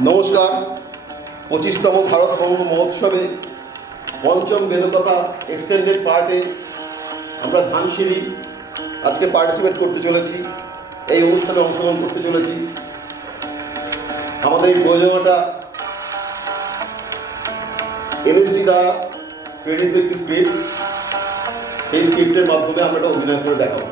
নমস্কার। 25তম ভারত ভঙ্গ মহোৎসবে পঞ্চম বেদকথা এক্সটেন্ডেড পার্টে আমরা ধানসিঁড়ি আজকে পার্টিসিপেট করতে চলেছি, এই অনুষ্ঠানে অংশগ্রহণ করতে চলেছি। আমাদের এই প্রযোজনাটা এনএসডি দ্বারা প্রেরিত একটি স্ক্রিপ্ট, সেই স্ক্রিপ্টের মাধ্যমে আমরা একটা অভিনয় করে দেখাবো।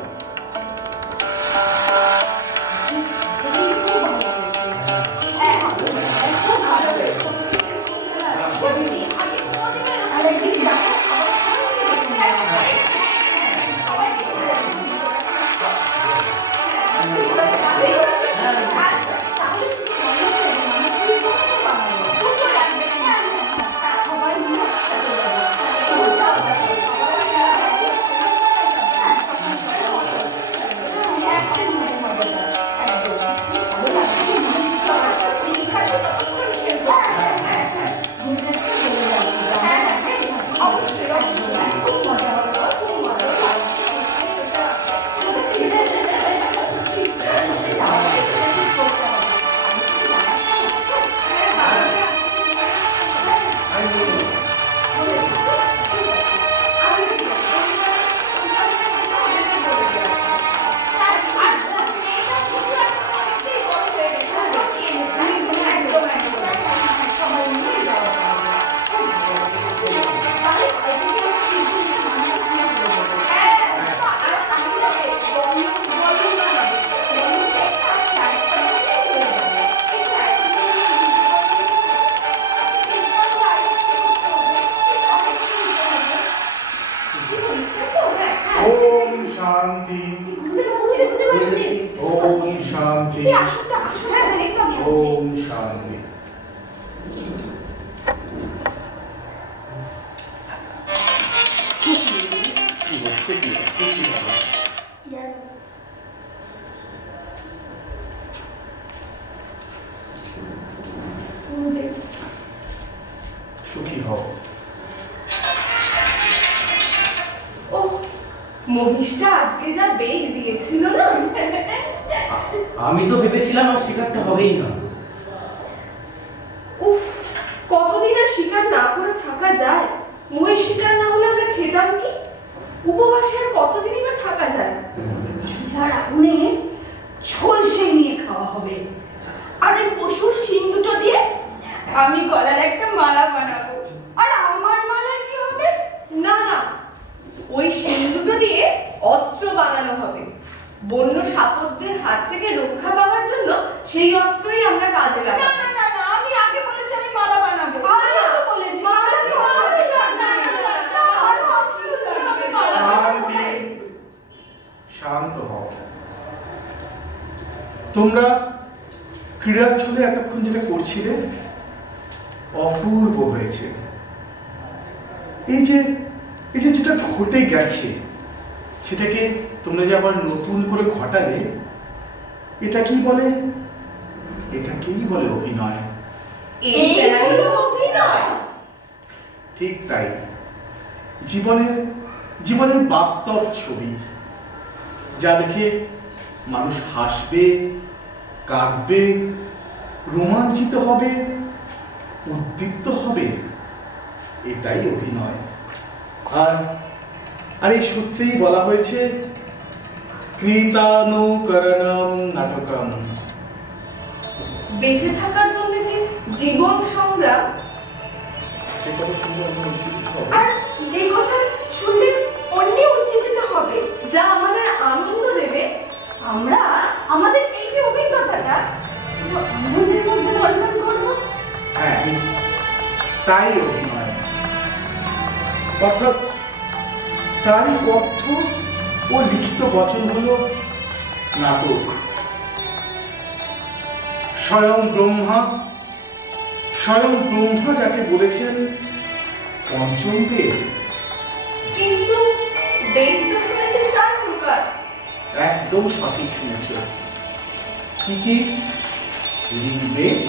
সুখী হও। মহিষটা আজকে যা বেগ দিয়েছিল না, আমি তো ভেবেছিলাম আর শিকারটা হবেই না। উফ, কতদিন আর শিকার না করে থাকা যায়? মহিষ শিকার না হলে আমরা খেতাম কি? উপবাসে আর কতদিনই বা থাকা যায়? সুধার আগুনে ঝলসে নিয়ে খাওয়া হবে, আর ওই পশুর শিং দুটো দিয়ে আমি গলার একটা মালা বানাবো। আর আমার মালার কি হবে? না না, ওই শিং দুটো দিয়ে অস্ত্র বানানো হবে। বন্য সাপদের হাত থেকে রক্ষা পাওয়ার জন্য সেই অস্ত্রই আমরা কাজে না লাগাবো। না না না, আমি আগে বলেছি আমি মালা বানাবো। আমিও তো বলেছি মালা বানাতে। শান্ত হও। তোমরা ক্রীড়াচ্ছলে এতক্ষণ যেটা করছিলে অপূর্ব হয়েছে। এই যে যেটা ঘটে গেছে সেটাকে তোমরা যে আবার নতুন করে ঘটালে, এটাকেই বলে অভিনয়। এই হলো অভিনয়। ঠিক তাই, জীবনের বাস্তব ছবি, যা দেখে মানুষ হাসবে, কাঁদবে, রোমাঞ্চিত হবে, উদ্দীপ্ত হবে, এটাই অভিনয়। আর এই সূত্রেই বলা হয়েছে কৃতানুকরণম নাটকম। বেঁচে থাকার জন্য যে জীবন সংগ্রাম, সে কথা শুনলে আর যে কথা শুনলে অন্য উজ্জীবিত হবে, যা আমাদের আনন্দ দেবে, আমরা আমাদের এই যে অভিজ্ঞতাটা আনন্দের মধ্যে বর্ণন করবো। হ্যাঁ, তাই অভিনয়। অর্থাৎ তারই কথ্য ও লিখিত বচন হলো নাটক। স্বয়ং ব্রহ্মা যাকে বলেছেন পঞ্চম বেদ। কিন্তু বেদ তো শুনেছে 4 প্রকার। একদম সঠিক শুনেছ। কি কি? ঋগ্বেদ,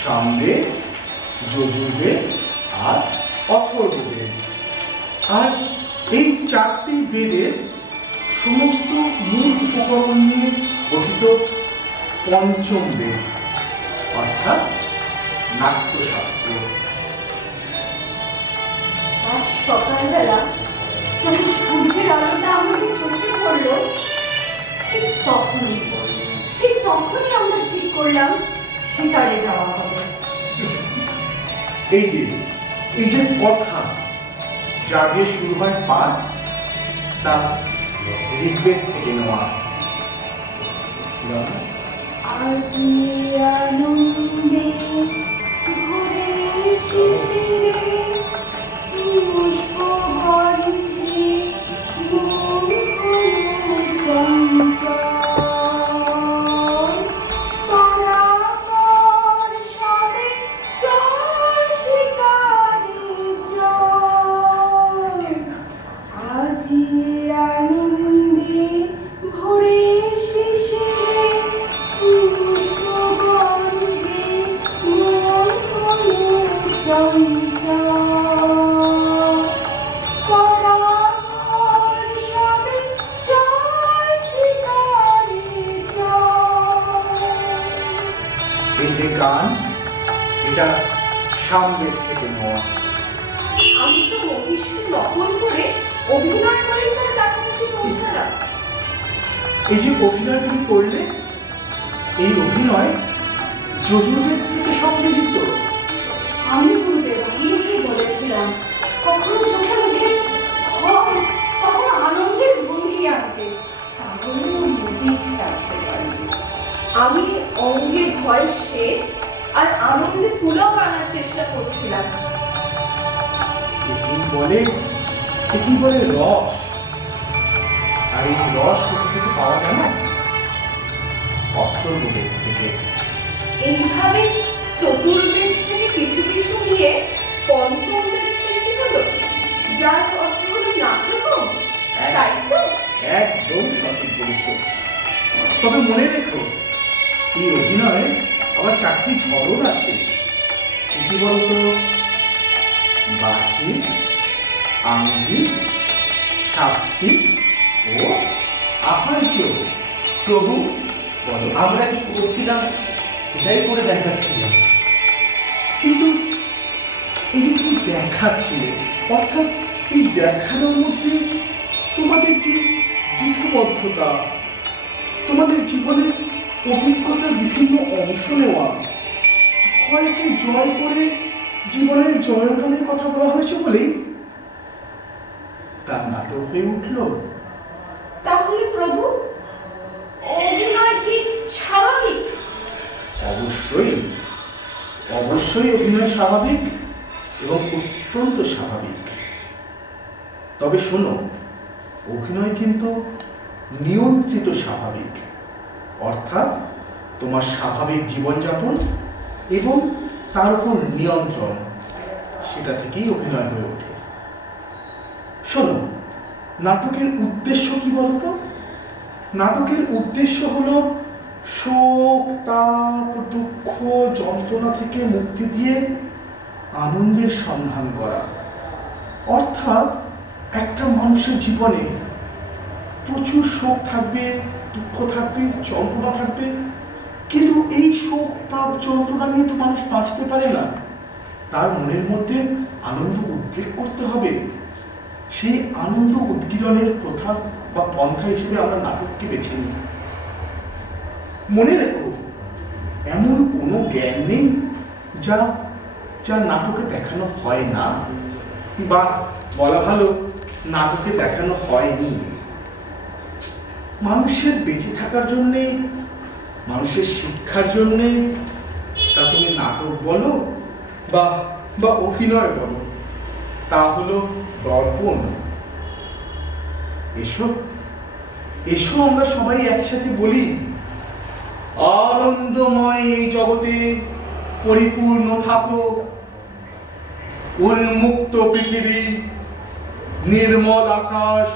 সামবেদ, যজুর্বেদ আর অথর্ববেদ। আর এই 4টি বেদের সমস্ত মূল উপকরণ নিয়ে গঠিত পঞ্চম বেদ, অর্থাৎ নাট্যশাস্ত্র। আজ সকালবেলা যখন সূর্যের আলোটা আমাদের চোখে পড়লো, ঠিক তখনই আমরা ঠিক করলাম শিকারে যাওয়া হবে। এই যে কথা যা দিয়ে শুরু হয় পাঠ, তা ঋগ্বেদ থেকে নেওয়া। আজি আনন্দে ঘুরে শিশিরে পুষ্পগন্ধে মন হলো চঞ্চল। তারাপর সবে চল শিকারে চল। আজি আনন্দে ভরে শিশিরে পুষ্পগন্ধে মন হলো চঞ্চল। তারাপর সবে চল শিকারে চল। এই যে গান, এটা সামবেদ থেকে নেওয়া। আমি তো মহিষকে নকল করে অভিনয় করে তার কাছাকাছি পৌঁছালাম। এই যে অভিনয় তুমি করলে, এই অভিনয় যজুর্বেদ থেকে সংগৃহীত। আমি গুরুদেব বলেছিলাম, কখনো চোখে মুখে ভয়, কখনো আনন্দের ভঙ্গি আনতে, তাহলে মহিষ আসতে পারবে। আমি অঙ্গে ভয় শ্বেত আর আনন্দে পুলক আনার চেষ্টা করছিলাম। একেই বলে রস। আর এই রস কোথা থেকে পাওয়া যায় না? অথর্ববেদ থেকে। এইভাবে চতুর্বেদ থেকে কিছু কিছু নিয়ে পঞ্চম বেদ সৃষ্টি হলো, যার অর্থ হলো নাট্যকম, তাই তো? একদম সঠিক বলেছ। তবে মনে রেখো, এই অভিনয়ে আবার 4টি ধরন আছে। কি বলতো? বাচিক, আঙ্গিক, শাব্দিক ও আহার্য। প্রভু, বলো। আমরা কি করছিলাম সেটাই করে দেখাচ্ছিলাম। কিন্তু এই যে তুমি দেখাচ্ছিলে, অর্থাৎ এই দেখানোর মধ্যে তোমাদের যে যুথবদ্ধতা, তোমাদের জীবনের অভিজ্ঞতার বিভিন্ন অংশ নেওয়া, ভয়কে জয় করে জীবনের জয়গানের কথা বলা হয়েছে বলেই তার নাটক হয়ে উঠল। তাহলে প্রভু, অভিনয় কি স্বাভাবিক? অবশ্যই অভিনয় স্বাভাবিক এবং অত্যন্ত স্বাভাবিক। তবে শোনো, অভিনয় কিন্তু নিয়ন্ত্রিত স্বাভাবিক, অর্থাৎ তোমার স্বাভাবিক জীবনযাপন এবং তার উপর নিয়ন্ত্রণ, সেটা থেকেই অভিনয় হয়ে ওঠে। শোনো, নাটকের উদ্দেশ্য কি বলতো? নাটকের উদ্দেশ্য হলো শোক, তাপ, দুঃখ, যন্ত্রণা থেকে মুক্তি দিয়ে আনন্দের সন্ধান করা। অর্থাৎ একটা মানুষের জীবনে প্রচুর শোক থাকবে, দুঃখ থাকবে, যন্ত্রণা থাকবে, কিন্তু এই শোক, তাপ, যন্ত্রণা নিয়ে তো মানুষ বাঁচতে পারে না। তার মনের মধ্যে আনন্দ উদ্রেক করতে হবে। সেই আনন্দ উদ্গীরণের প্রথা বা পন্থা হিসেবে আমরা নাটককে বেছে নিই। মনে রেখো, এমন কোনো জ্ঞান নেই যা নাটকে দেখানো হয় না, বা বলা ভালো, নাটকে দেখানো হয়নি। মানুষের বেঁচে থাকার জন্যে, মানুষের শিক্ষার জন্যে, তা তুমি নাটক বলো বা অভিনয় বলো, তা হলো দর্পণ। এসো আমরা সবাই একসাথে বলি, আনন্দময় এই জগতে পরিপূর্ণ থাকো, উন্মুক্ত পৃথিবী, নির্মল আকাশ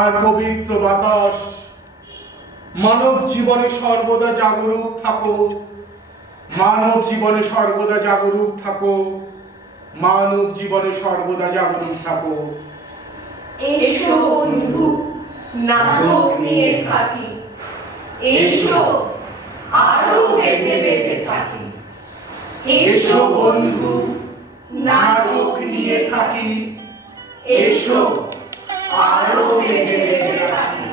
আর পবিত্র বাতাস, মানব জীবনে সর্বদা জাগরুক থাকো, মানব জীবনে সর্বদা জাগরুক থাকো, মানব জীবনে সর্বদা জাগরুক থাকো। এসো বন্ধু, নাটক নিয়ে থাকি, এসো আরো বেঁধে বেঁধে থাকি। এসো বন্ধু, নাটক নিয়ে থাকি, এসো আরো বেঁধে বেঁধে থাকি।